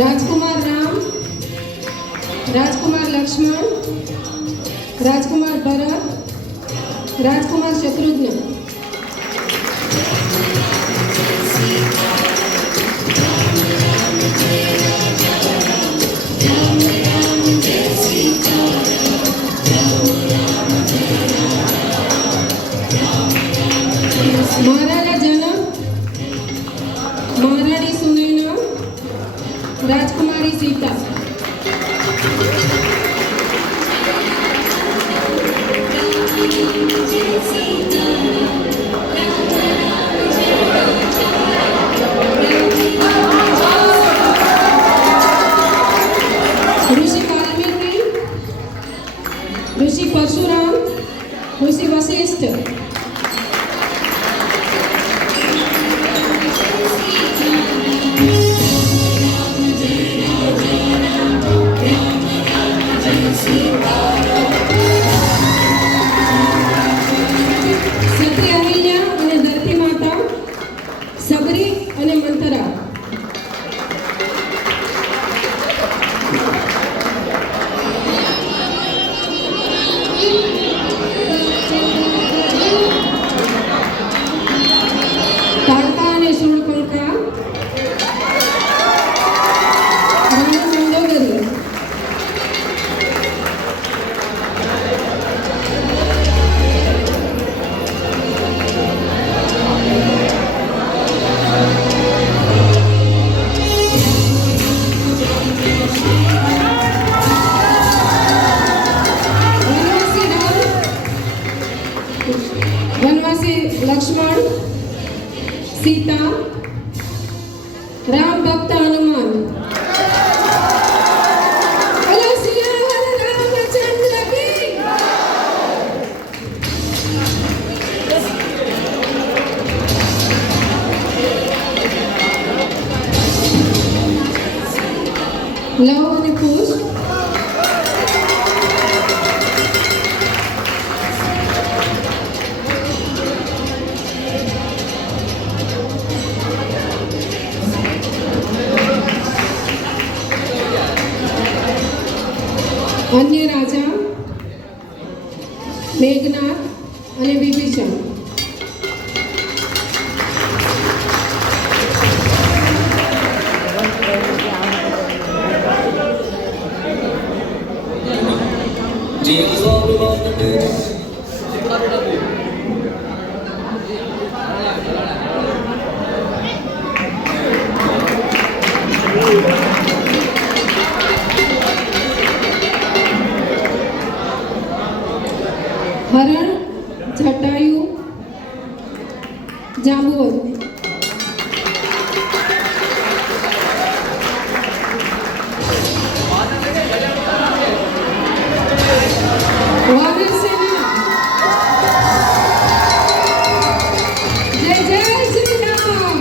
राजकुमार राम, राजकुमार लक्ष्मण, राजकुमार भरत, राजकुमार शत्रुघ्न। महाराजा जनक, महारानी सुनैना, राजकुमारी सीता। ऋषि वाल्मीकि, ऋषि परशुराम, ऋषि वशिष्ठ। सती अहिल्या અને ધરતી માતા, સબરી અને મંથરા। તાડકા અને શૂળપણખા, રાણી મંડોદરી। वनवासी लक्ष्मण, सीता, राम भक्त हनुमान। बोलो सियावर रामचंद्र की। लव અને પુષ્પ। अन्य राजा मेघनाथ અને વિભીષણ। हरण, जटायु, जांबुवंत। वानर सेना। जय जय श्री राम।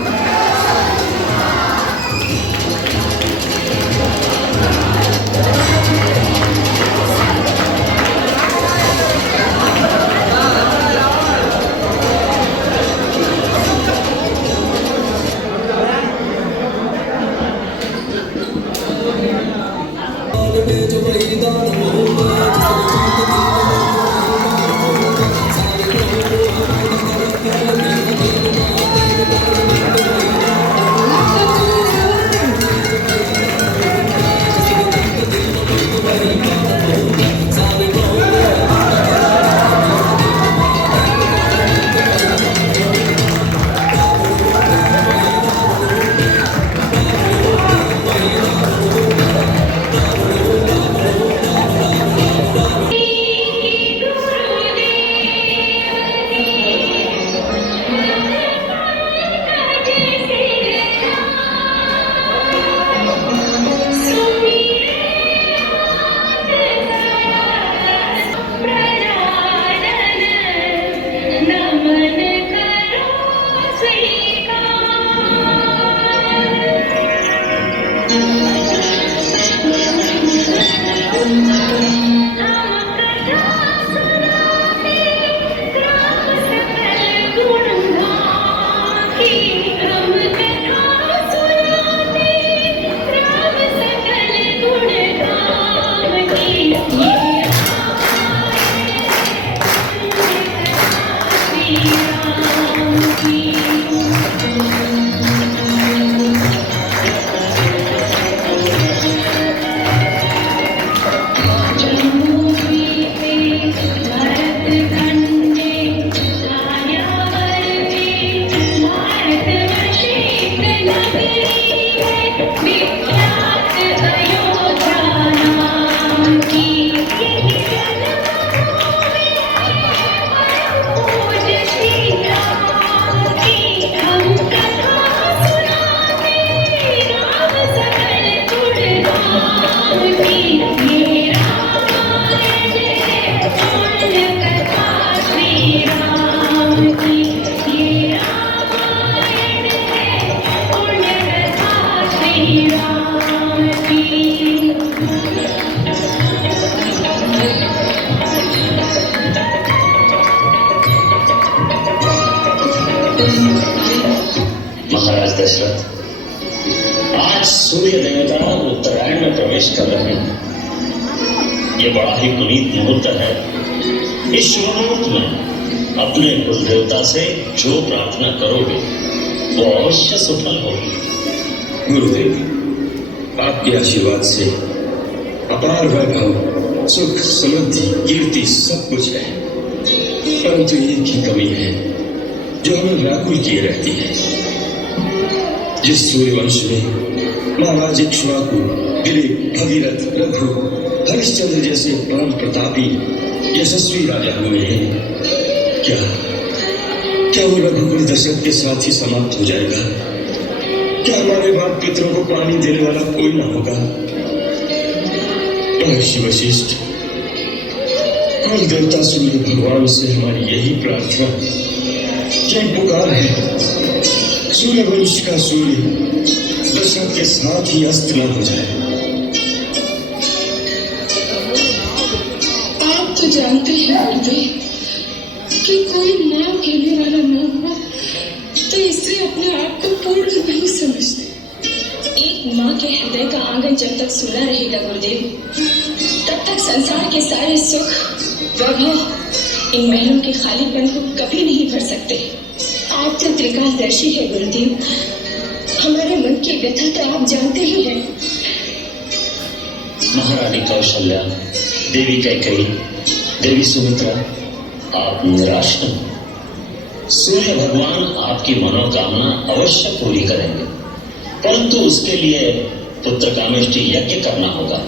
महाराज दशरथ, आज सूर्य देवता उत्तरायण में प्रवेश कर रहे हैं। ये बड़ा ही पुनीत मुहूर्त है। इस शुभ मुहूर्त में अपने कुल देवता से जो प्रार्थना करोगे वो अवश्य सफल होगी। गुरुदेव, आपके आशीर्वाद से अपार वैभव, सुख, समृद्धि, कीर्ति सब कुछ है, परंतु एक ही कमी है जो हमें व्याकुल किए रहती है। जिस सूर्यवंश में महाराज इक्ष्वाकु, दिलीप, भगीरथ, रघु, हरिश्चंद्र जैसे परम प्रतापी यशस्वी राजा हुए हैं, क्या वो रघुकुल दशरथ के साथ ही समाप्त हो जाएगा? क्या हमारे बाद पितरों को पानी देने वाला कोई ना होगा? महर्षि वशिष्ठ, कुल देवता सूर्य भगवान से हमारी यही प्रार्थना, यही पुकार है, सूर्यवंश का सूर्य दशरथ के साथ ही अस्त न हो जाए। आप तो जानते हैं गुरुदेव कि कोई मां कहने वाला ना हुआ तो इसे अपने आप को पूर्ण नहीं समझते। एक माँ के हृदय का आंगन जब तक सुना रहेगा गुरुदेव, तब तक संसार के सारे सुख वैभव इन महलों के खालीपन को कभी नहीं भर सकते। आप तो त्रिकालदर्शी है गुरुदेव, हमारे मन की व्यथा तो आप जानते ही हैं। महारानी कौशल्या, देवी कैकेयी, देवी सुमित्रा, आप निराश न हो। सूर्य भगवान आपकी मनोकामना अवश्य पूरी करेंगे, परंतु उसके लिए पुत्र कामेष्टि यज्ञ करना होगा।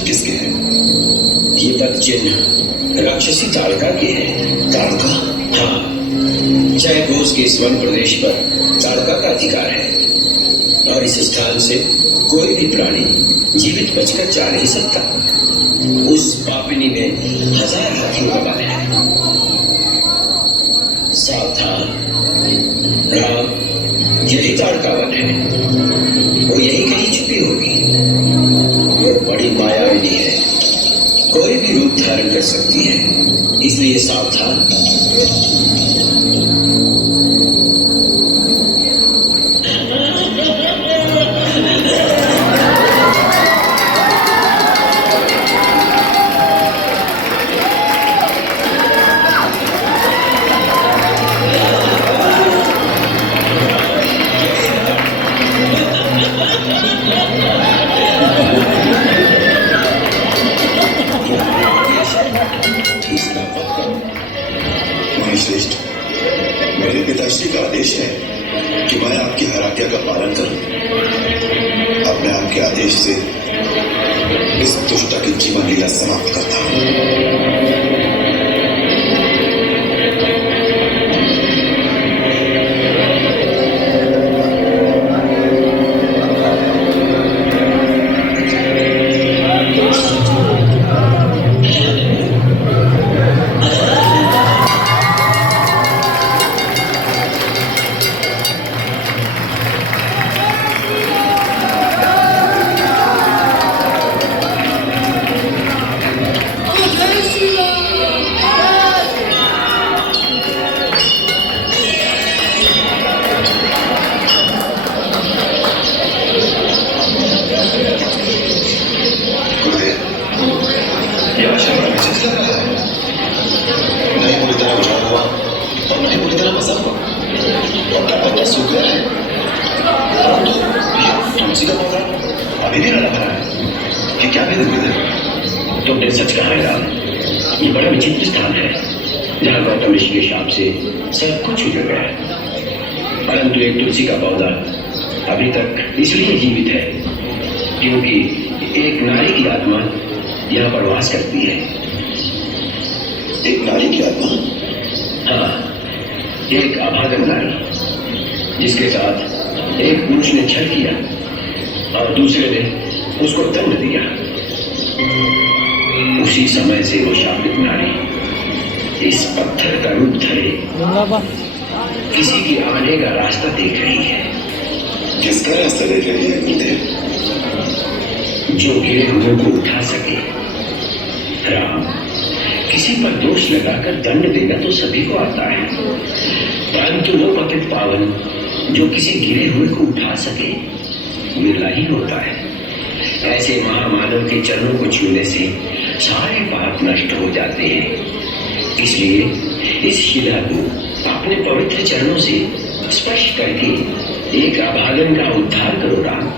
किसके हैं? ये पद चिन्ह राक्षसी ताड़का के हैं। ताड़का? हाँ, जय घोष के स्वर्ण प्रदेश पर ताड़का का अधिकार है और इस स्थान से कोई भी प्राणी जीवित बचकर जा नहीं सकता। उस पापिनी में 1000 हाथियों का बल है। सावधान राम, यही ताड़का वन है, वो यही कहीं छुपी होगी। वो बड़ी मायाविनी है, कोई भी रूप धारण कर सकती है, इसलिए सावधान। मैं आपकी हर आज्ञा का पालन करूं। अब मैं आपके आदेश से इस दुष्टा की जीवन लीला समाप्त करता हूं। तुमने सच कहा है राम, ये बड़ा विचित्र स्थान है जहाँ गौतम ऋषि के शाप से सब कुछ उजड़ गया है। परंतु एक तुलसी का पौधा अभी तक इसलिए जीवित है क्योंकि एक नारी की आत्मा यहाँ पर वास करती है। एक नारी की आत्मा? हाँ, एक अभागन नारी जिसके साथ एक पुरुष ने छल किया और दूसरे ने उसको दंड दिया। उसी समय से वो शापित नारी इस पत्थर का रूप धरे किसी की आने का रास्ता देख रही है। किसका रास्ता देख रही है गुरुदेव? जो गिरे हुए को उठा सके। राम, किसी पर दोष लगाकर दंड देना तो सभी को आता है, परंतु वो पतित पावन जो किसी गिरे हुए को उठा सके विरला ही होता है। ऐसे महामानव के चरणों को छूने से सारे पाप नष्ट हो जाते हैं। इसलिए इस शिला को अपने पवित्र चरणों से स्पर्श करके एक अभागन का उद्धार करो राम।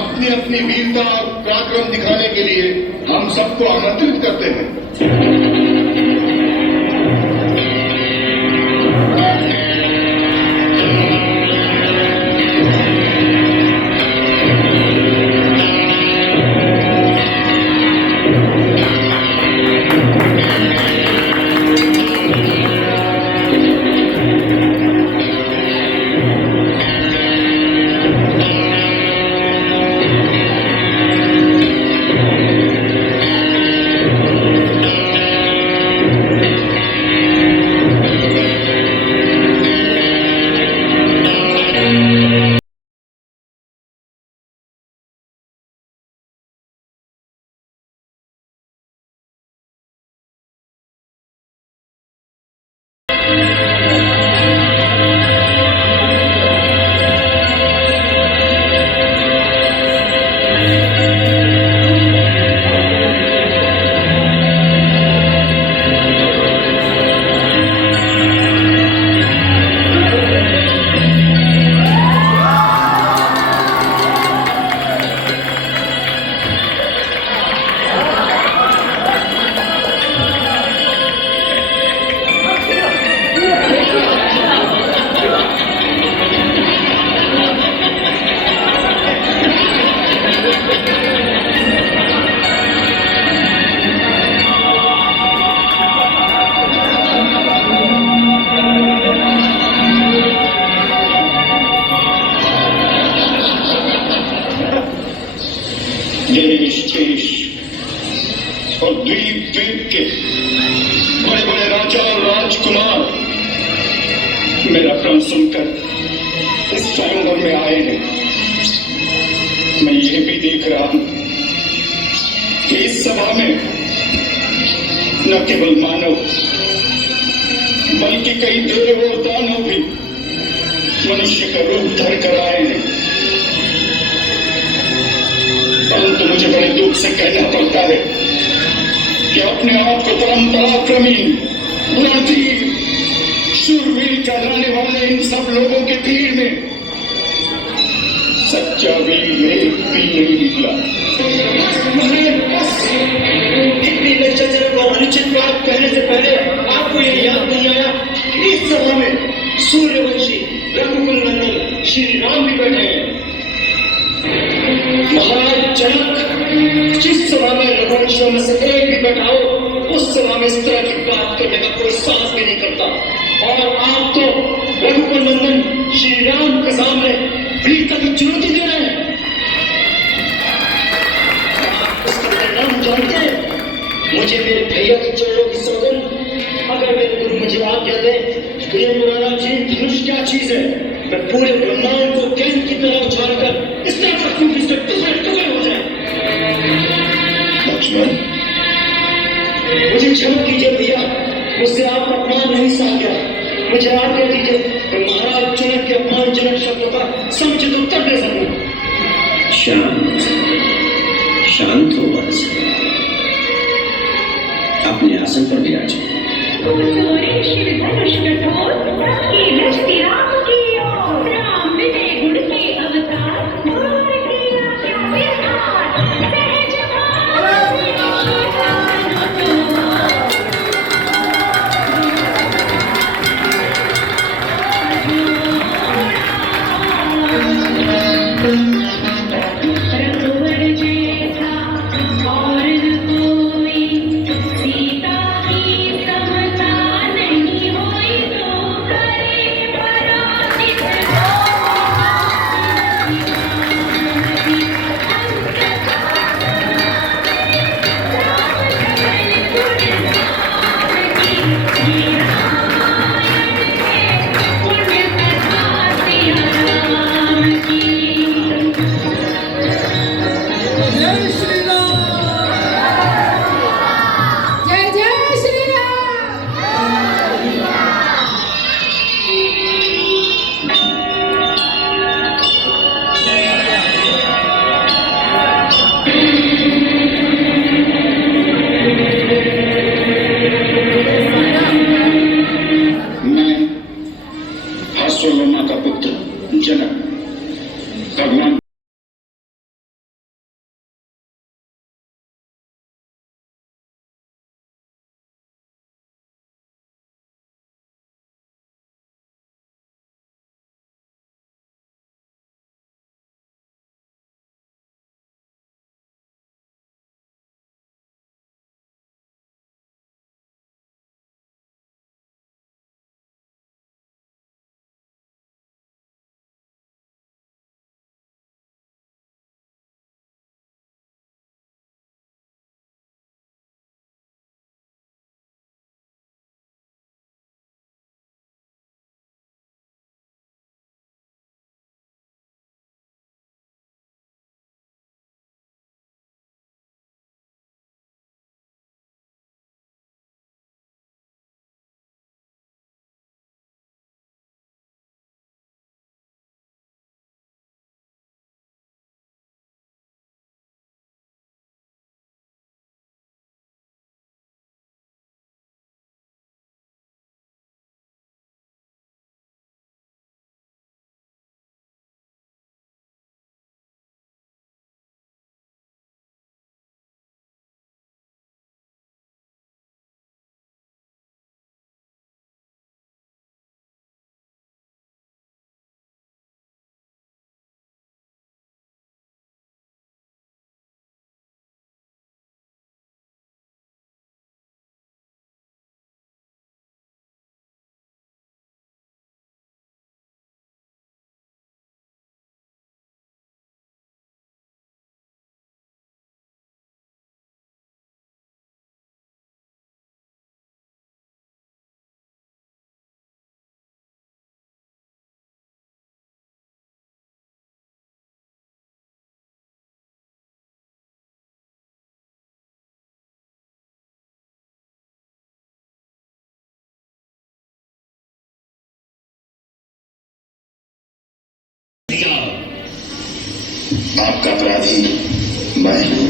अपनी अपनी वीरता और पराक्रम दिखाने के लिए हम सबको आमंत्रित करते हैं। देश देश और द्वीप द्वीप के बड़े बड़े राजा और राजकुमार मेरा क्रम सुनकर इस स्वयंवर में आए हैं। मैं ये भी देख रहा हूं कि इस सभा में न केवल मानव बल्कि कई देव और दानव भी मनुष्य का रूप धर कर आए हैं। परंतु मुझे बड़े दुख से कहना पड़ता है कि अपने आप को परम पराक्रमी गुणातीत शूरवीर कहलाने वाले इन सब लोगों के भीड़ में सच्चा वीर एक भी नहीं निकला। इतनी लज्जाजनक और अनुचित बात कहने से पहले आपको यह याद नहीं आया कि इस सभा में सूर्यवंशी रघुकुल नंदन श्री राम भी बैठे हैं। महाराज जनक, जिस सभा में रघुवंशियों में से एक भी बैठा हो उस सभा में इस तरह की बात करने का कोई साहस भी नहीं करता। और आप तो रघुकुल नंदन श्री राम के सामने वीरता की चुनौती दे रहे हैं। आप उसका परिणाम जानते हैं। मुझे मेरे भैया के चरणों की सौगंध, अगर मेरे गुरु मुझे आज्ञा दे तो ये मुरारा जी धनुष क्या चीज है, मैं पूरे ब्रह्मांड को गेंद की तरह उछालकर इस तरह रखूं कि इसके टुकड़े टुकड़े हो जाए। लक्ष्मण, मुझे क्षमा कीजिए भैया, मुझसे आपका अपमान नहीं सहा गया। मुझे आज्ञा दीजिए मैं महाराज जनक के अपमानजनक शब्दों का समुचित उत्तर दे सकूं। शांत शांत हो बस, अपने आसन पर विराज। आपका अपराधी मैं हूं।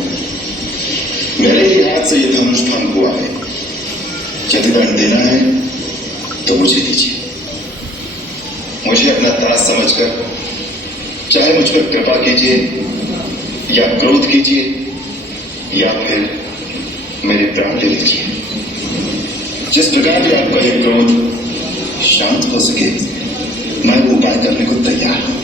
मेरे ही हाथ से ये धनुष भंग हुआ है। यदि दंड देना है तो मुझे दीजिए। मुझे अपना दास समझकर चाहे मुझ पर कृपा कीजिए या क्रोध कीजिए या फिर मेरे प्राण ले लीजिए। जिस प्रकार भी आपका यह क्रोध शांत हो सके मैं वो उपाय करने को तैयार हूं।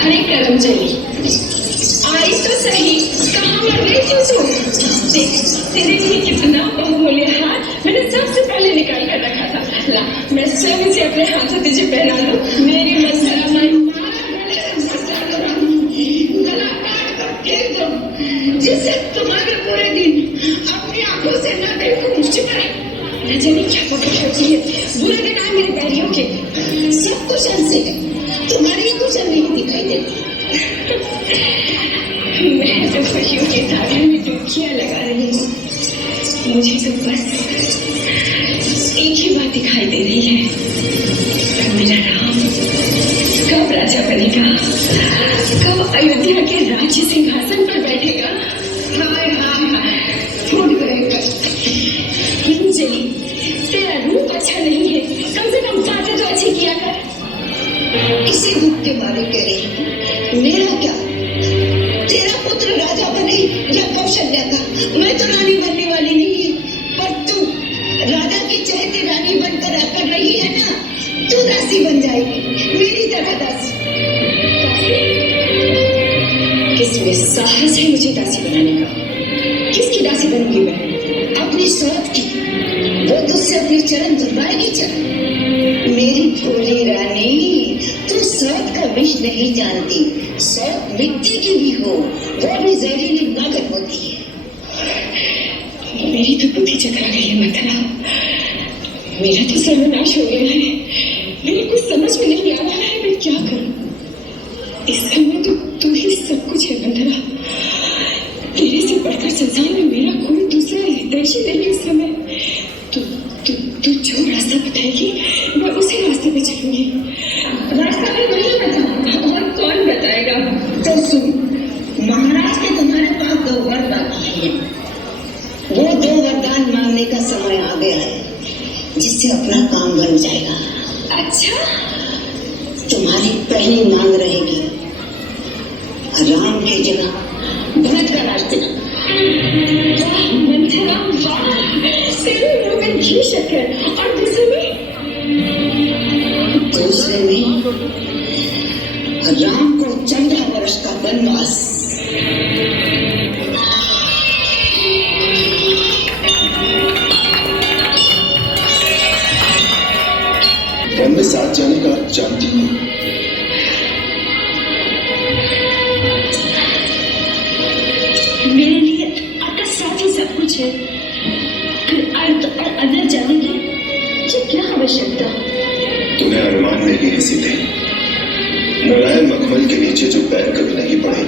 अरे करमचली, आई तो सही, कहाँ मर गई थी तू? देख, तेरे लिए कितना बहुमूल्य हार मैंने सबसे पहले निकाल कर रखा था। ला, मैं स्वयं इसे अपने हाथों तुझे पहना लूं। मेरी मंजरा मैं गला काट कर फेंक दूं, जिससे तुम्हारे पूरे दिन अपनी आंखों से न देखूं। चुप रह, न जाने क्या पकड़ होती है। बुरे दिन आए मेरे पैरियों के, सब कुछ अंत से तुम्हारी कुछ नहीं दिखाई देती। मैं तो खुशियों के धागे में डुबकियां लगा रही हूँ। मुझे तो बस एक ही बात दिखाई दे रही है, मेरा राम कब राजा बनेगा, कब अयोध्या के राज्य सिंहासन पर बैठेगा। हाय हाय हाय, फूट गए। चली, तेरा रूप अच्छा नहीं है, कम से कम बातें तो अच्छी किया कर। इसी दुख के बारे कह रही हूँ। मेरा क्या, तेरा पुत्र राजा बने या कौशल्या का, मैं तो रानी बनने वाली नहीं है। पर तू राजा की चहेती रानी बनकर आकर रही है ना, तू दासी बन जाएगी, मेरी तरह दासी। किसमें साहस है मुझे दासी बनाने का? किसकी दासी बनूंगी मैं? अपनी सौत की, वो तुझसे अपने चरण धुलवाएगी। चरण मेरी भोली रानी, तू सौत का विष नहीं जानती। सौत मिट्टी की भी हो, वो भी जहरीली नागत होती है। मेरी तो बुद्धि चकरा गई है मंथरा, मेरा तो सर्वनाश हो गया है। मेरे कुछ समझ में नहीं आ रहा है मैं क्या करूं। इस समय तो तू ही सब कुछ है मंथरा। तेरे से बढ़कर संसार में मेरा कोई दूसरा हितैषी नहीं इस समय। तू जो रास्ता बताएगी मैं उसी रास्ते पे चलूंगी। रास्ता भी वही बता, और कौन बताएगा? तो सुन, महाराज के तुम्हारे पास 2 वर बाकी हैं। वो 2 वरदान मांगने का समय आ गया है, जिससे अपना काम बन जाएगा। अच्छा, तुम्हारी पहली मांग रहेगी राम की जगह भरत का राज देना। वाह मंथरा वाह, तेरे मुंह में घी शक्कर। और दूसरे में राम को 14 वर्ष का वनवास। वन में साथ जाने का जानती हूँ। मेरे लिए आपका साथ ही सब कुछ है, फिर अर्थ और अंदर जाने की ये क्या आवश्यकता? तुम्हें अनुमान नहीं है सीधे, मुलायम मखमल के नीचे जो पैर कभी नहीं पड़े,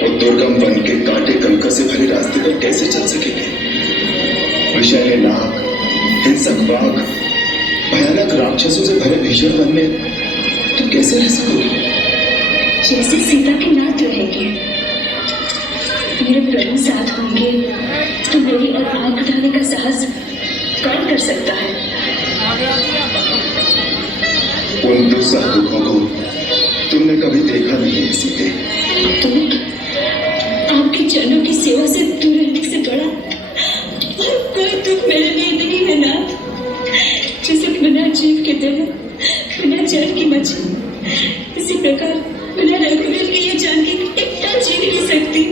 वो दुर्गम वन के कांटे कंकर से भरे रास्ते पर कैसे चल सकेंगे? विषैले नाग, हिंसक बाघ, भयानक राक्षसों से भरे भीषण वन में तुम कैसे रह सकोगे? जैसे सीता के नाथ रहेंगे, मेरे प्रभु साथ होंगे, तो मेरी और आग उठाने का साहस कौन कर सकता है? उन दुस्सह दुखों को तुमने कभी देखा नहीं है सीते। तुम आपके चरणों की सेवा से दूर रहने से बड़ा और कोई दुख मेरे लिए नहीं है नाथ। जैसे बिना जीव के तरह, बिना जल की मछली, इसी प्रकार बिना रघुवीर के ये जानकी एक पल जी नहीं सकती।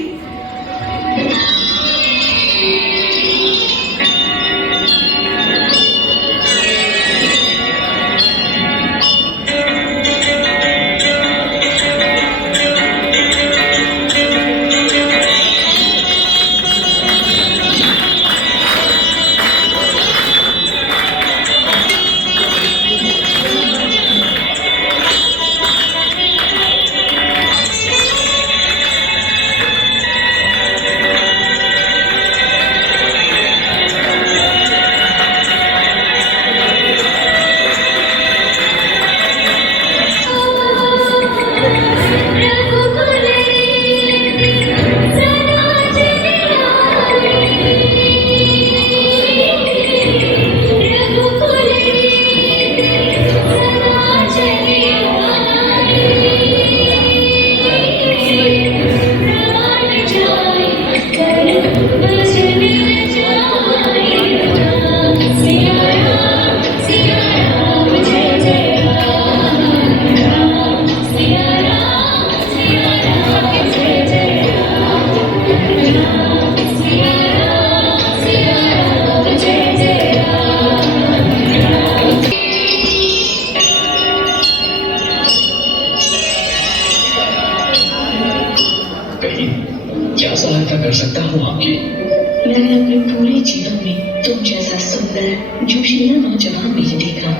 तरह जोशिया नौजवान नहीं देखा।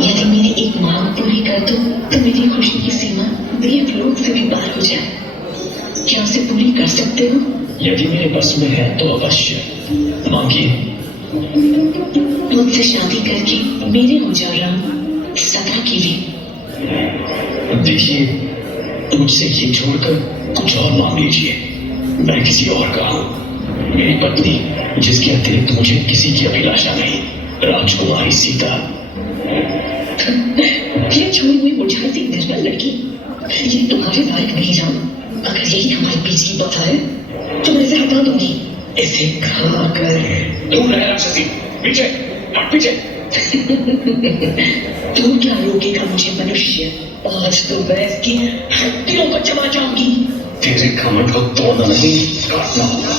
यदि मेरी एक मांग पूरी कर दो तो मेरी खुशी की सीमा देवलोक से भी पार हो जाए। क्या उसे पूरी कर सकते हो? यदि मेरे बस में है तो अवश्य, मांगिए। मुझसे शादी करके मेरे हो जाओ राम, सदा के लिए। देखिए, मुझसे ये छोड़कर कुछ और मांग लीजिए। मैं किसी और का हूँ, मेरी पत्नी, जिसके अतिरिक्त मुझे किसी की अभिलाषा नहीं, राजकुमारी सीता। ये छोड़ी हुई मुरझाती निर्बल लड़की, ये तुम्हारे लायक नहीं राम। अगर यही हमारे बीच की बात है तो मैं इसे हटा दूंगी। इसे खाकर दूर रहे राक्षसी, पीछे हट, पीछे। तू क्या रोकेगा मुझे मनुष्य? आज तो मैं इसकी हड्डियों को चबा जाऊंगी। तेरे घमंड को तोड़ना नहीं, काटना होगा।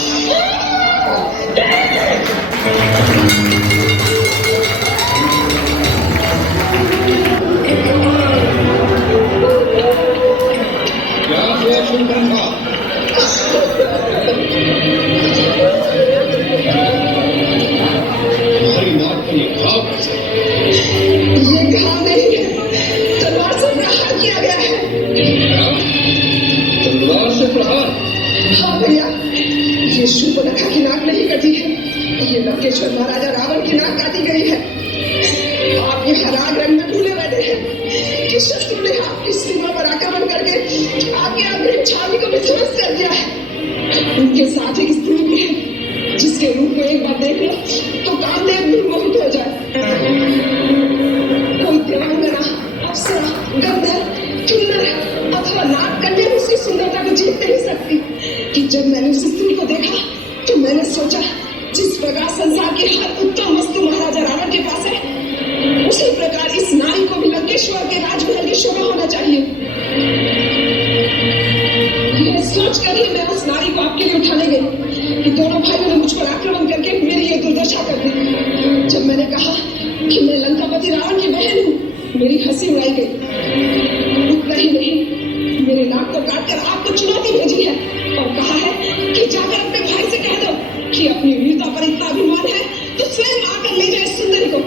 तुम्हारी नाक पर ये घाव कैसे? ये घाव नहीं है, तलवार से प्रहार किया गया है। तलवार से प्रहार? हाँ भैया, ये शूर्पणखा की नाक नहीं कटी है, ये लंकेश्वर महाराजा रावण की नाक काटी गई है। आप ये हराग रंग में भूले बैठे हैं कि शत्रु ने आपकी सीमा पर आक्रमण करके आपकी अग्रिम छावनी को भी ध्वस्त कर दिया है। उनके साथ एक स्त्री भी है, जिसके रूप को एक बार देख लो तो कामदेव भी मोहित हो जाए। कोई देवांगना, अप्सरा, गंधर्व, किन्नर अथवा नाग कन्या उसकी सुंदरता को जीत नहीं सकती। कि जब मैंने उस स्त्री को देखा तो मैंने सोचा, जिस प्रकार संसार की हर उत्तम वस्तु महाराजा रावण के पास है, उसी प्रकार इस नारी को भी लंकेश्वर के राजमहल की शोभा होना चाहिए। यह सोचकर ही मैं उस नारी को आपके लिए उठाने गई कि दोनों भाइयों ने मुझ पर आक्रमण करके मेरी ये दुर्दशा कर दी। जब मैंने कहा कि मैं लंकापति रावण की बहन हूँ, मेरी हंसी उड़ाई गई। उतना ही नहीं, मेरे नाक को काटकर आपको चुनौती भेजी है और कहा है कि जाकर अपने भाई से कह दो कि अपनी वीरता पर इतना अभिमान है तो स्वयं आकर ले जाए सुंदरी को।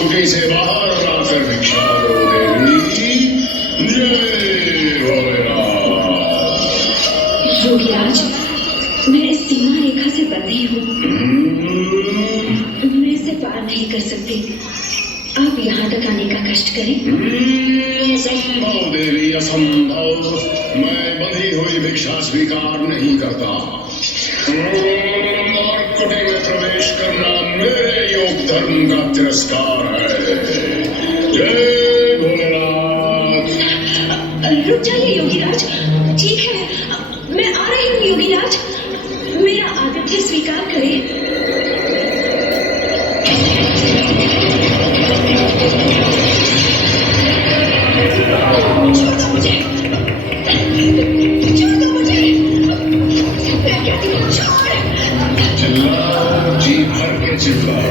कुटी से बाहर आकर भिक्षा दो देवी। जय भोलेनाथ। योगीराज, मैं इस सीमा रेखा से बंधी हूँ, मैं इसे पार नहीं कर सकती। आप यहाँ तक आने का कष्ट करें। असंभव देवी, असंभव। मैं बंधी हुई भिक्षा स्वीकार नहीं करता और कुटी में प्रवेश करना मेरे योग धर्म का तिरस्कार है। जय भोलेनाथ। रुक जाइए योगीराज। ठीक है, मैं आ रही हूँ योगीराज। मेरा आतिथ्य स्वीकार करें। चिल्लाओ, जी भर के चिल्लाओ।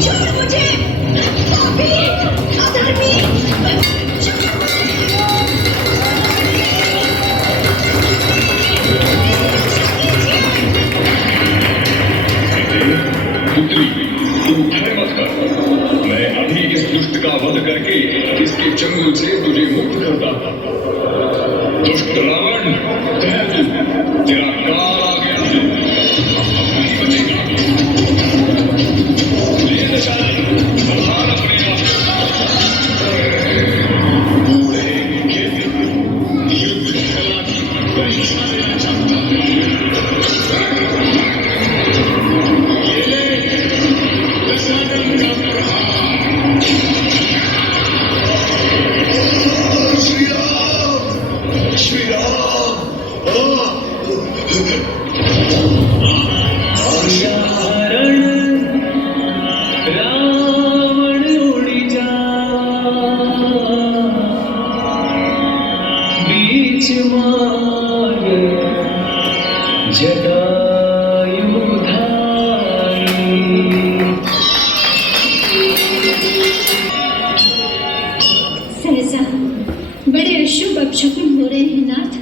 छोड़ मुझे, पापी, अधर्मी, छोड़ मुझे। दुष्ट रावण, तेरा काल आ गया है। ले दशरथ, संभाल अपने आप को। बूढ़े खेत युद्ध कला की परीक्षा लेना चाहता है। ये ले दशरथ का प्रहार। श्री राम, श्री राम। रावण उड़ जा बीच मार्ग जटायु धारी। सहसा बड़े अशुभ अपशकुन हो रहे हैं नाथ।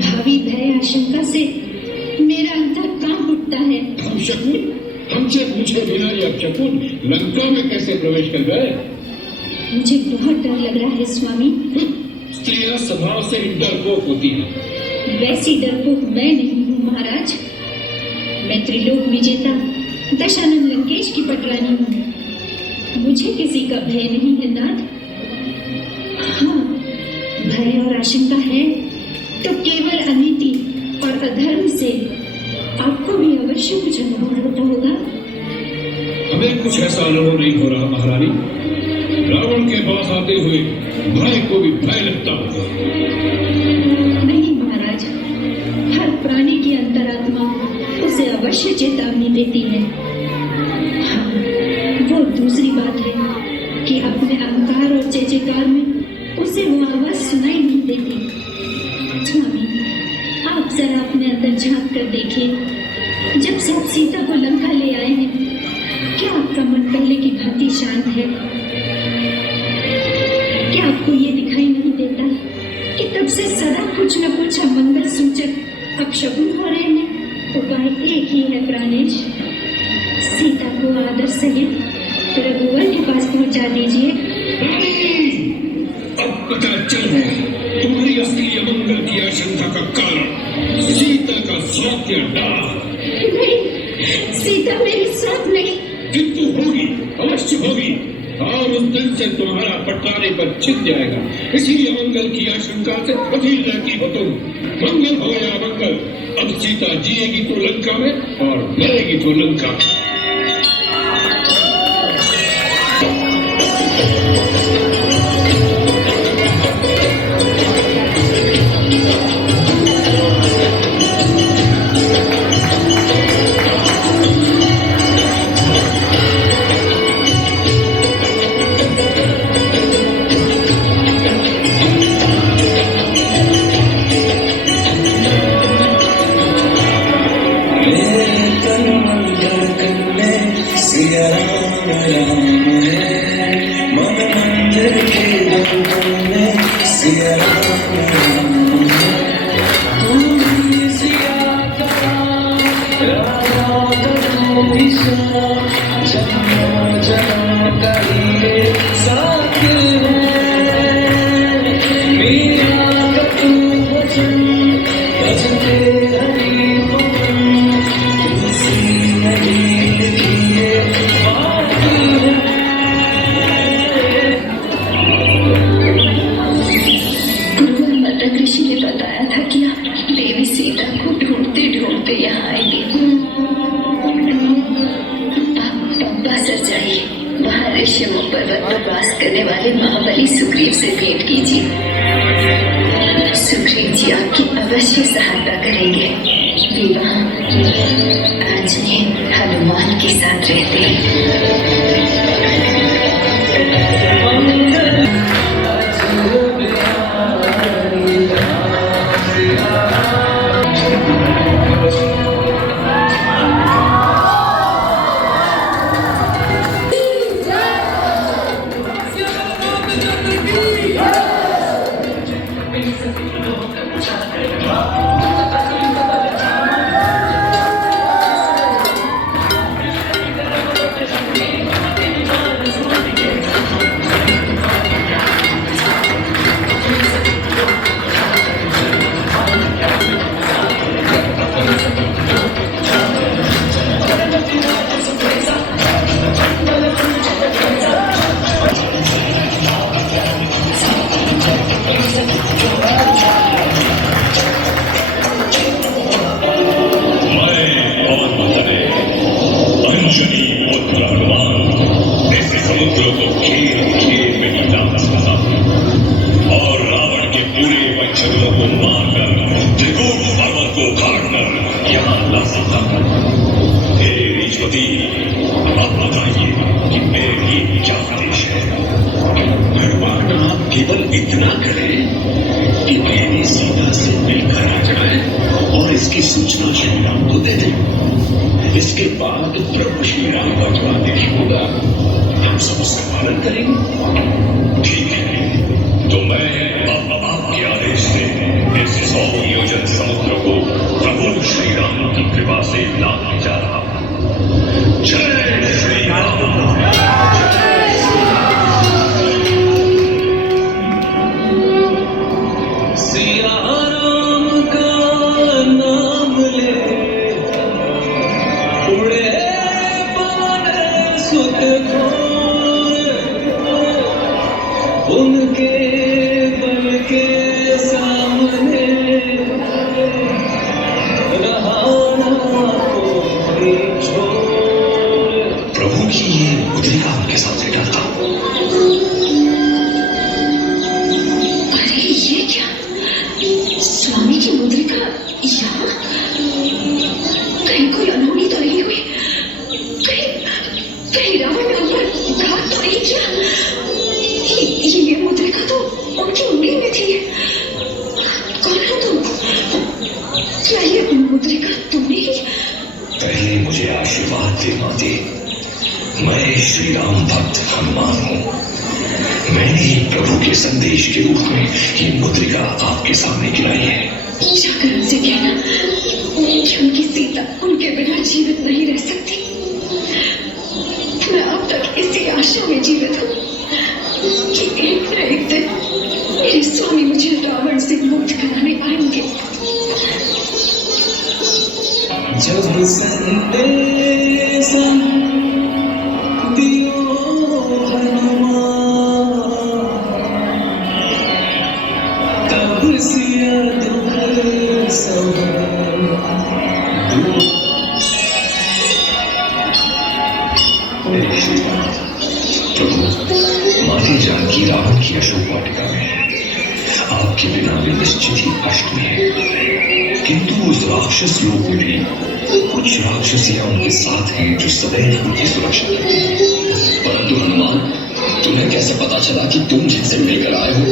भावी भय आशंका से मेरा अंतर कांप उठता है। हम शकुन, हमसे पूछे बिना ये अपशकुन लंका में कैसे प्रवेश कर गए? मुझे बहुत डर लग रहा है स्वामी। स्त्रियां स्वभाव से ही डरपोक होती हैं। वैसी डरपोक मैं नहीं हूँ महाराज। मैं त्रिलोक विजेता दशानन लंकेश की पटरानी हूँ। मुझे किसी का भय नहीं है नाथ। हाँ, भय और आशंका है तो केवल अनीति और अधर्म से। आपको भी अवश्य कुछ अनुभव होता होगा। हमें कुछ ऐसा अनुभव नहीं हो रहा महारानी। रावण के पास आते हुए भय को भी भय लगता होगा। नहीं महाराज, हर प्राणी की अंतरात्मा उसे अवश्य चेतावनी देती है। हाँ, वो दूसरी बात है कि अपने अहंकार और चेचेकार में उसे वो आवाज सुनाई नहीं देती। स्वामी, आप जरा अपने अंदर झांक कर देखिए। जब से आप सीता को लंका ले आए हैं, क्या आपका मन पहले की भांति शांत है? क्या आपको ये दिखाई नहीं देता कि तब से सदा कुछ न कुछ अमंगल सूचक अपशकुन हो रहे हैं? उपाय एक ही है प्राणेश, सीता को आदर सहित रघुवर के पास पहुंचा दीजिए। अब पता चल गया तुम्हारी असली अमंगल की आशंका का कारण सीता का स्वास्थ्य डाल। नहीं, सीता मेरी स्वात नहीं। किंतु होगी, अवश्य होगी। और उस दिन से तुम्हारा पटराने पर छिप जाएगा। इसी अमंगल की आशंका से अधीर रहती हो तुम। मंगल हो या अमंगल, अब सीता जिएगी तो लंका में और मरेगी तो लंका में। महाबली सुग्रीव से भेंट कीजिए। सुग्रीव जी आपकी अवश्य सहायता करेंगे। विवाह आंजनेय हनुमान के साथ रहते हैं। करे कि देवी सीता से मिलकर आ जाए और इसकी सूचना श्री राम को दे दे। इसके बाद प्रभु श्री राम का जो आदेश होगा हम सब उसका पालन करेंगे। ठीक है, तो मैं अब आपके आदेश से इस 100 योजन समुद्र को प्रभु श्री राम की कृपा से लाने जा रहा हूं। जय श्री राम। सिया राम का नाम ले उड़े पवन सुत उनके बल के सामने रहा ना कोई छोड़। प्रभु की ये मुद्रिका उनके सामने डालता हूं। अरे ये क्या, स्वामी की मुद्रिका यहाँ? कहीं कोई अनहोनी तो नहीं हुई? कहीं रावण ने ऊपर घात तो नहीं किया? ये मुद्रिका तो उनकी उंगली में थी। कौन हो तुम? क्या ये मुद्रिका तुमने ही? पहले मुझे आशीर्वाद दे माते। मैं श्री राम भक्त हनुमान हूँ। मैंने ही प्रभु के संदेश के रूप में ये मुद्रिका आपके सामने गिराई है। जाकर उनसे कहना कि उनकी सीता उनके बिना जीवित नहीं रह सकती। मैं अब तक इसी आशा में जीवित हूँ कि एक न एक दिन मेरे स्वामी मुझे रावण से मुक्त कराने आएंगे। जब संदेश दियो हनुमान तब सिया दुख प्रभु, माते जानकी रावण की अशोक वाटिका में है। आपके बिना वे निश्चित ही कष्ट में है। किंतु उस राक्षस लोक में भी कुछ राक्षसियां उनके साथ हैं जो सदैव उनकी सुरक्षा करती हैं। परंतु हनुमान, तुम्हें कैसे पता चला कि तुम जिनसे मिलकर आए हो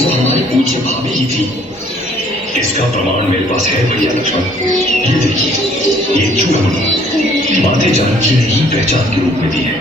वो हमारी पूज्य भाभी ही थी? इसका प्रमाण मेरे पास है भैया लक्ष्मण। ये देखिए, ये चूड़न माते जानकी ने ही पहचान के रूप में दी है।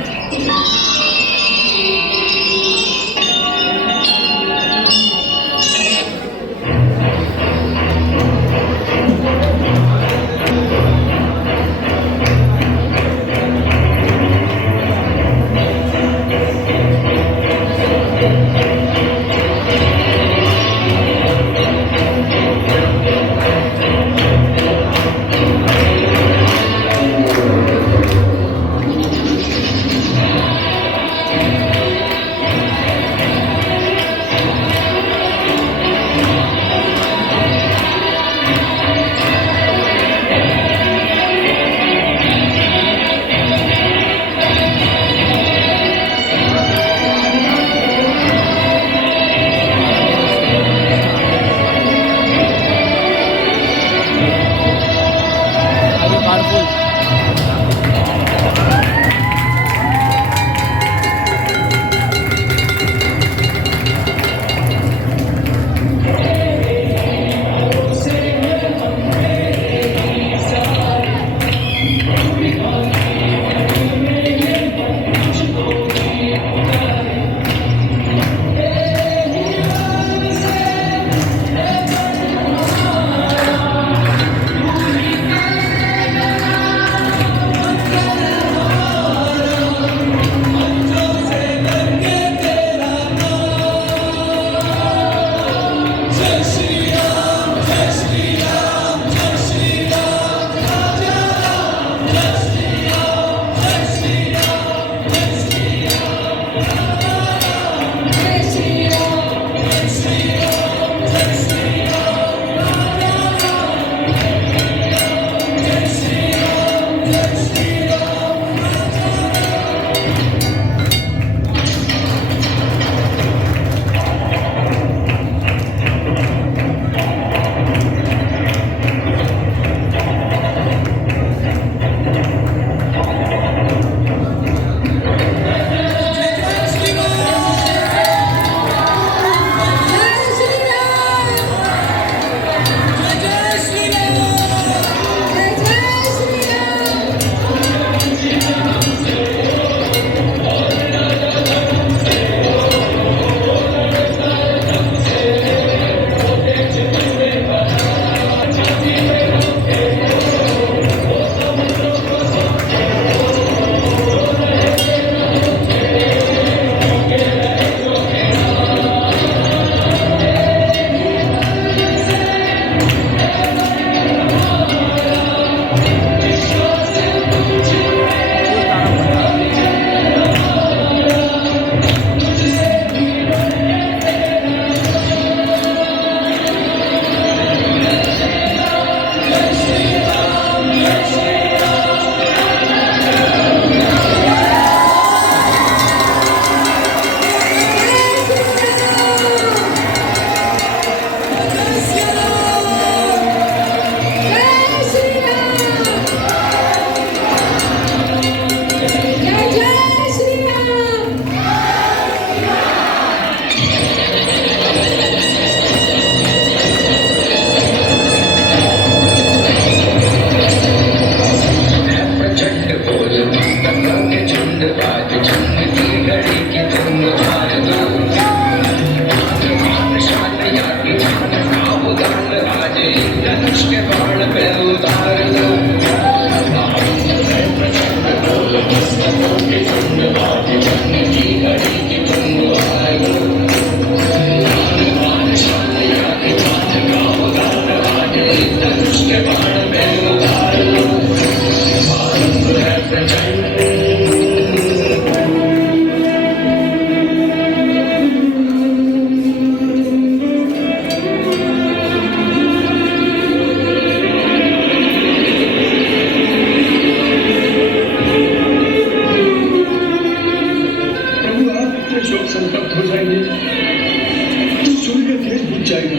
जाएगा,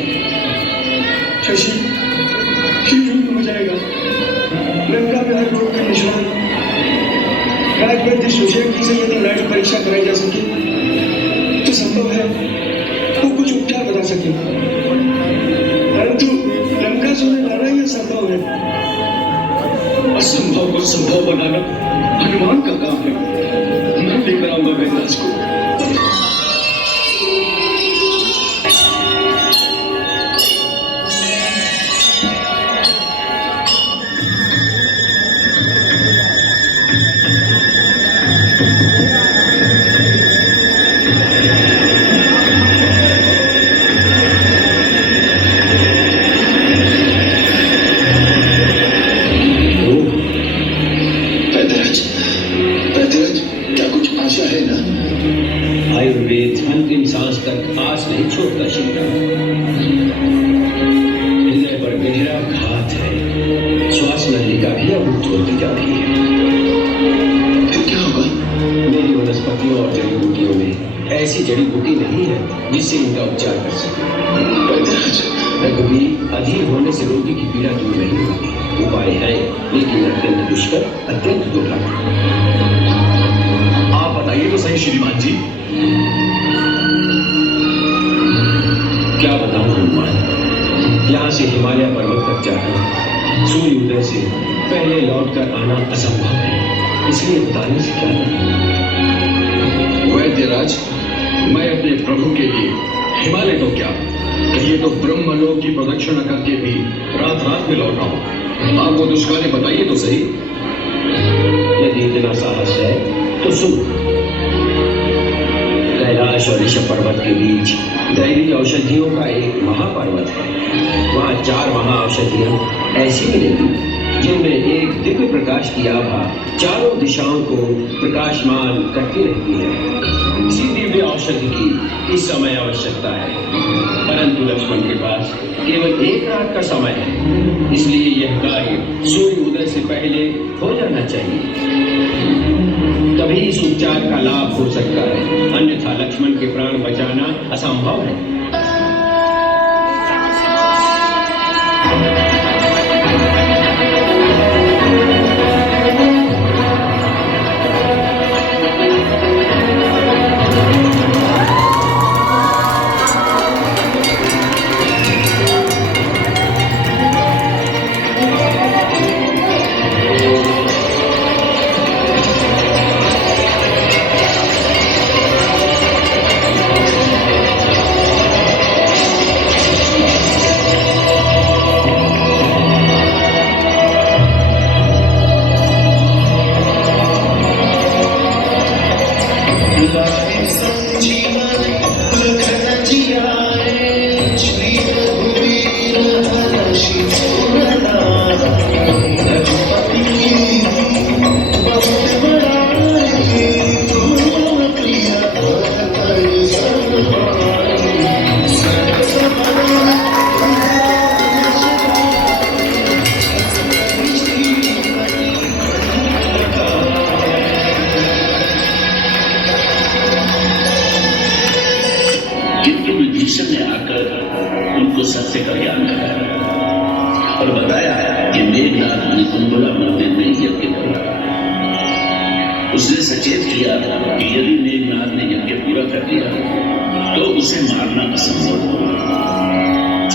शशि ही युद्ध हो जाएगा, लंका में हर रोग का निशान। राजवैद्य सुशेख जी से यदि नाड़ी परीक्षा कराई जा सके तो संभव है वो कुछ उपचार बता सके, परंतु लंका सोने लाना ही असंभव है। असंभव को संभव बनाना हनुमान का काम है। मैं लेकर आऊंगा वेदराज को। आयुर्वेद अंतिम सांस तक आस नहीं छोड़ता शिवराम। हृदय पर गहरा घात है, श्वास नलिका भी अवरुद्ध होती जा रही है। तो क्या होगा? मेरी वनस्पतियों और जड़ी बूटियों में ऐसी जड़ी बूटी नहीं है जिससे इनका उपचार कर सके। रघुवीर, अधीर होने से रोगी की पीड़ा दूर नहीं होगी। उपाय है लेकिन अत्यंत दुष्कर, अत्यंत दुर्लभ। आप बताइए तो सही श्रीमान जी। क्या बताऊं हनुमान, यहाँ से हिमालय पर्वत तक जाना सूर्य उदय से पहले लौटकर आना असंभव है, इसलिए बताने से क्या वैद्यराज, मैं अपने प्रभु के लिए हिमालय तो क्या, कहिए तो ब्रह्मलोक की प्रदक्षिणा करके भी रात रात में लौट आऊं। आप वो दुष्कार्य बताइए तो सही। यदि इतना साहस है तो सुन। कैलाश और ऋषभ पर्वत के बीच दैवीय औषधियों का एक महापर्वत है। वहाँ 4 महाऔषधियां ऐसी मिलेंगी जिनमें एक दिव्य प्रकाश की आभा चारों दिशाओं को प्रकाशमान करती रहती है। इसी दिव्य औषधि की इस समय आवश्यकता है, परंतु लक्ष्मण के पास केवल 1 रात का समय है, इसलिए यह कार्य सूर्य उदय से पहले हो जाना चाहिए। तभी इस उपचार का लाभ हो सकता है, अन्यथा लक्ष्मण के प्राण बचाना असंभव है। सत्य का ज्ञान कराया और बताया कि मेघनाथ ने कुंभला मंदिर में यज्ञ करवाया। उसने सचेत किया कि यदि मेघनाथ ने यज्ञ पूरा कर दिया तो उसे मारना असंभव होगा।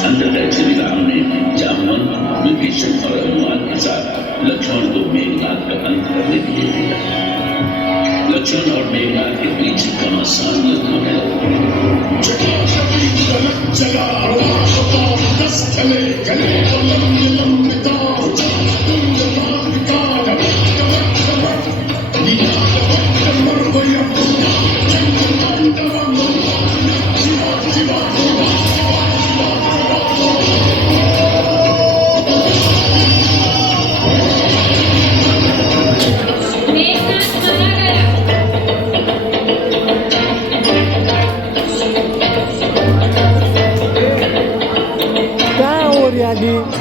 अंततः श्री राम ने जामवंत, विभीषण और हनुमान के साथ लक्ष्मण को मेघनाथ का अंत करने के लिए दिया। लक्ष्मण और मेघनाथ के बीच घमासान युद्ध हो गया। Yeah.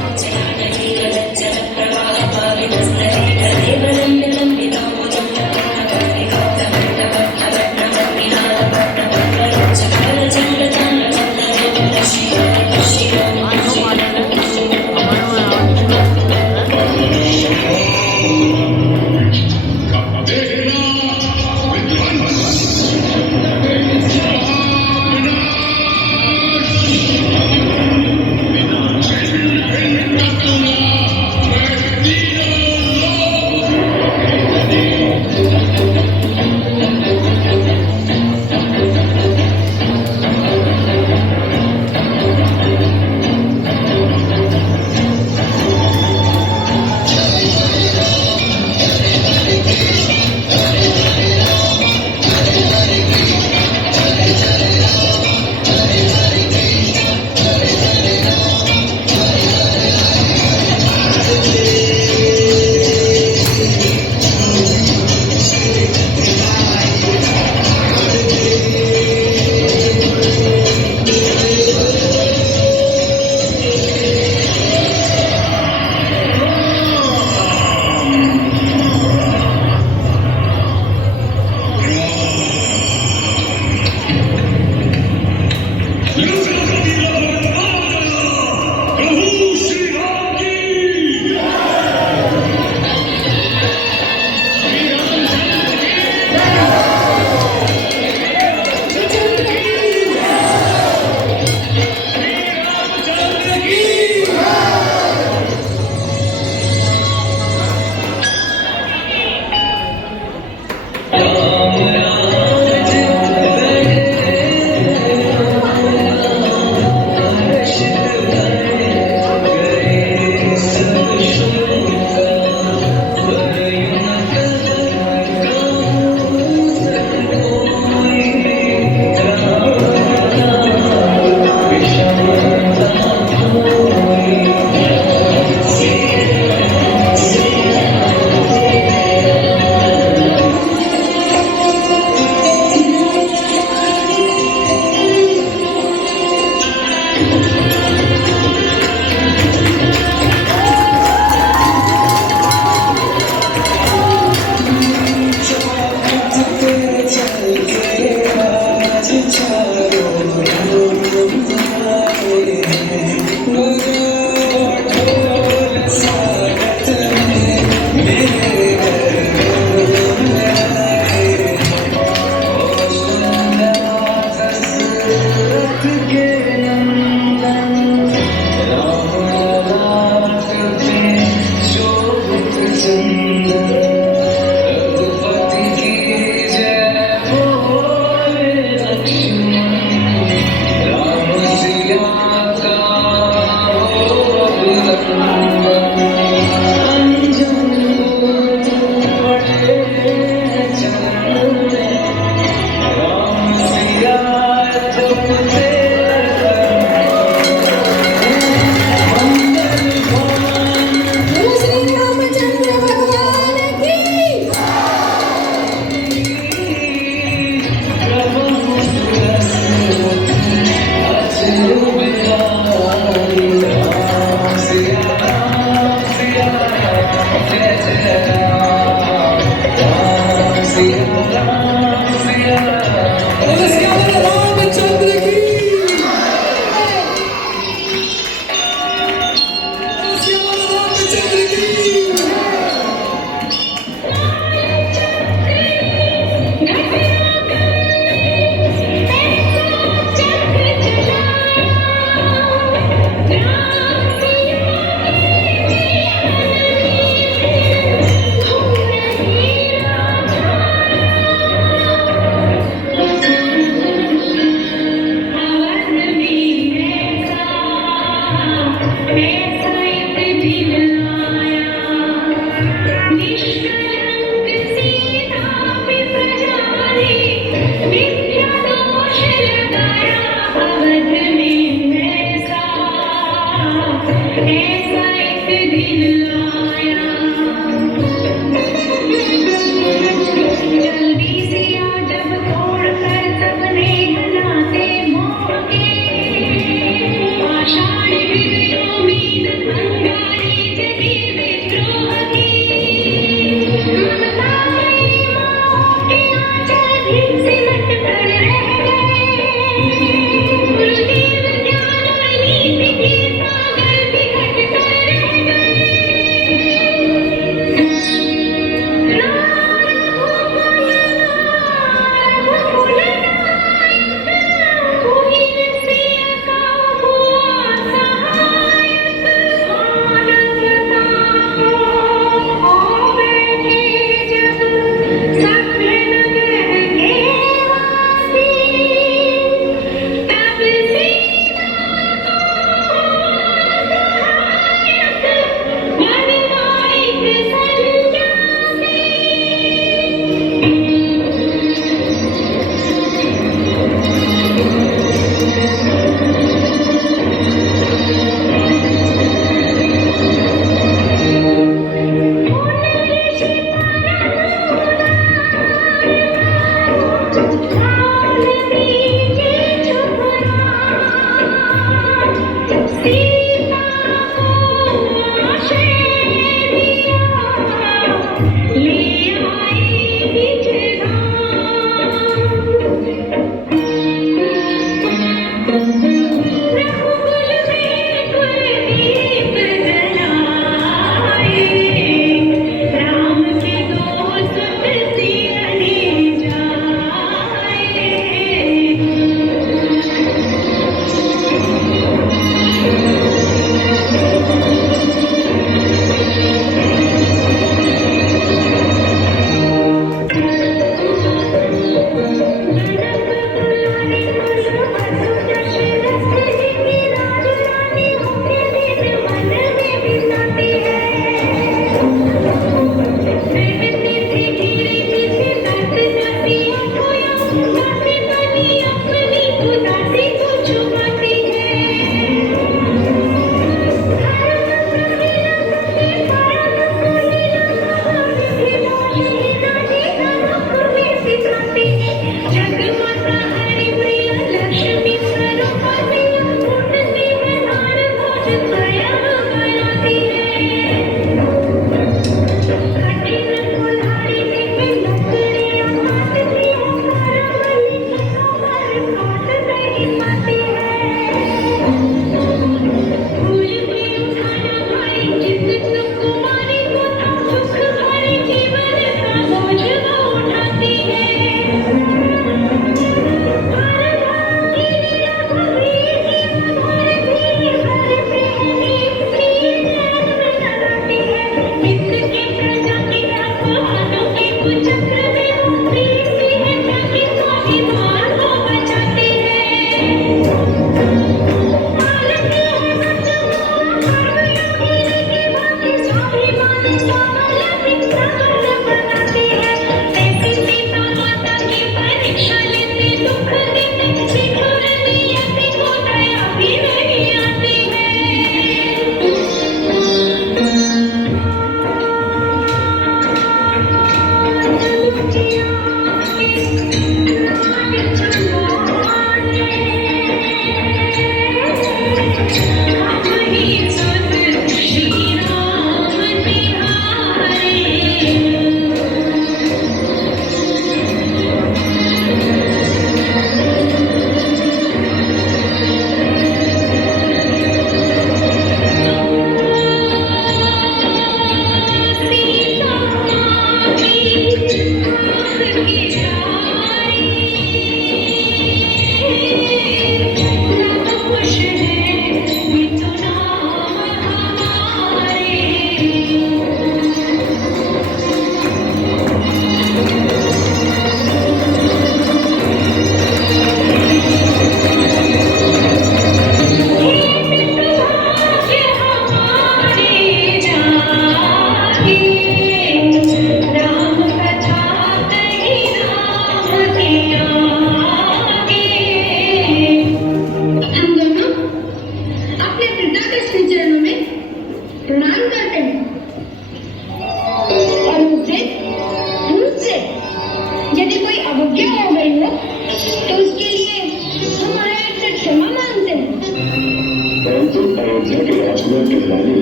अयोध्या के राजकुमार कहलाने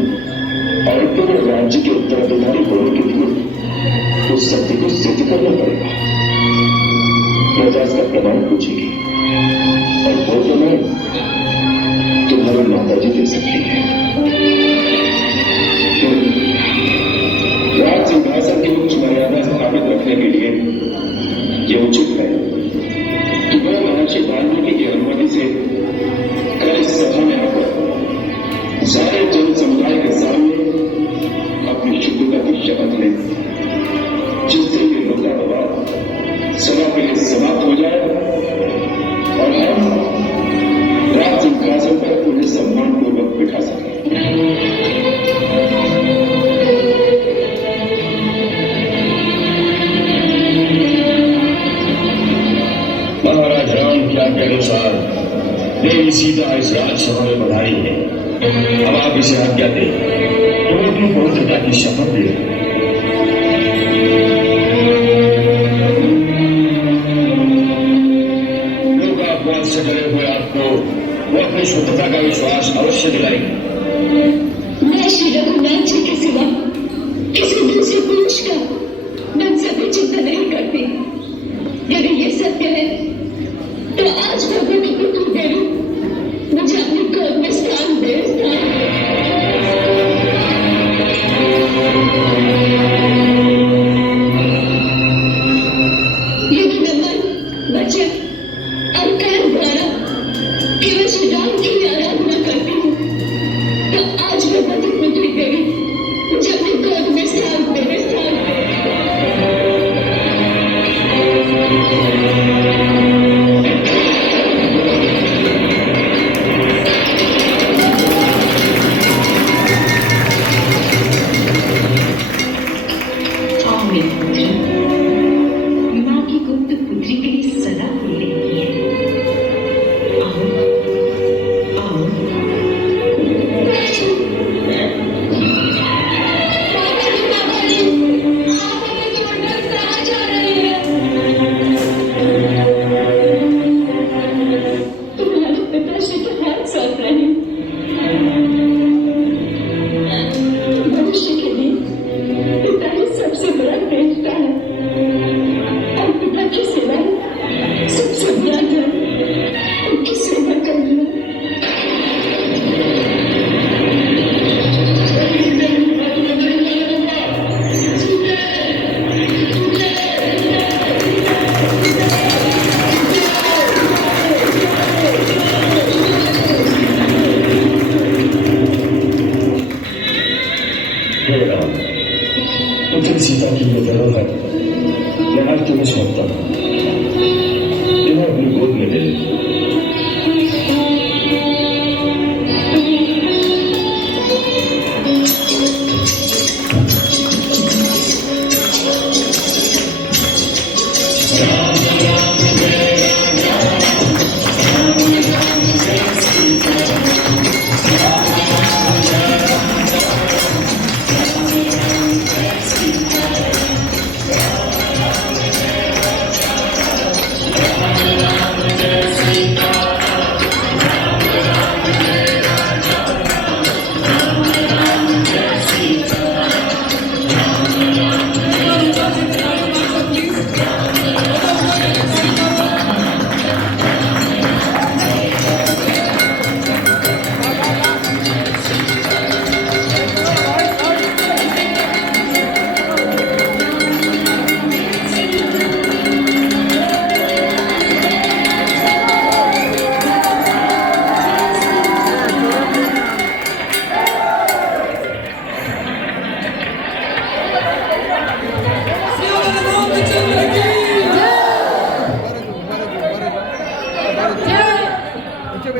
और इतने बड़े राज्य के उत्तराधिकारी होने के लिए उस सत्य को सिद्ध करना पड़ेगा। प्रजा इसका प्रमाण पूछेगी और वो प्रमाण तुम्हारी माता जी दे सकती है। राज सिंहासन की उच्च मर्यादा स्थापित रखने के लिए यह उचित है कि वह महर्षि वाल्मीकि की अनुमति से कल इस सभा में आकर सारे जन समुदाय के सामने अपनी शुद्धता की शपथ लें, जिससे ये मुद्दा विवाद सभा के लिए समाप्त हो जाए और हम राज सिंहासन पर उन्हें सम्मानपूर्वक बिठा सकें। महाराज राम की आज्ञा के अनुसार देवी सीता इस राजसभा में पधारी है। अब आप इसे आज्ञा दें तो वो अपनी पवित्रता की शपथ ले। लोग अपमान से डरे हुए आपको वो अपनी शुद्धता का विश्वास अवश्य दिलाएंगे।